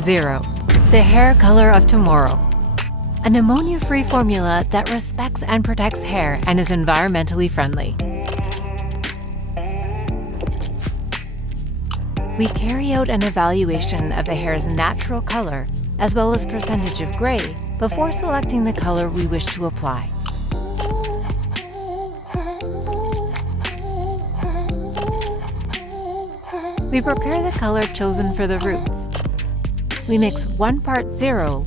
0. The hair color of tomorrow. An ammonia-free formula that respects and protects hair and is environmentally friendly. We carry out an evaluation of the hair's natural color as well as percentage of gray before selecting the color we wish to apply. We prepare the color chosen for the roots. We mix 1 part 0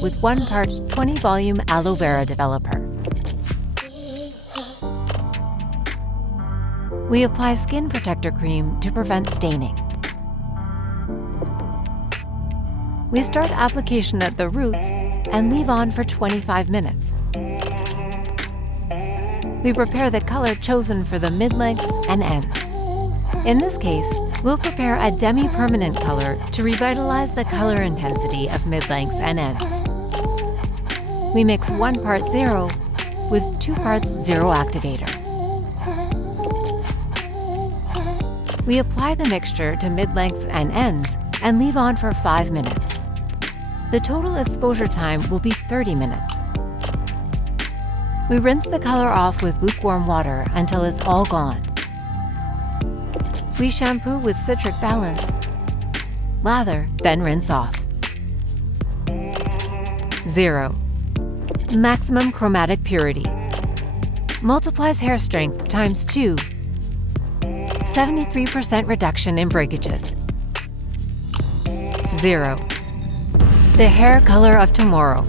with 1 part 20 volume aloe vera developer. We apply skin protector cream to prevent staining. We start application at the roots and leave on for 25 minutes. We prepare the color chosen for the mid-lengths and ends. In this case, we'll prepare a demi-permanent color to revitalize the color intensity of mid-lengths and ends. We mix 1 part 0 with 2 parts 0 activator. We apply the mixture to mid-lengths and ends and leave on for 5 minutes. The total exposure time will be 30 minutes. We rinse the color off with lukewarm water until it's all gone. We shampoo with Citric Balance, lather, then rinse off. 0. Maximum chromatic purity. Multiplies hair strength times 2. 73% reduction in breakages. 0. The hair color of tomorrow.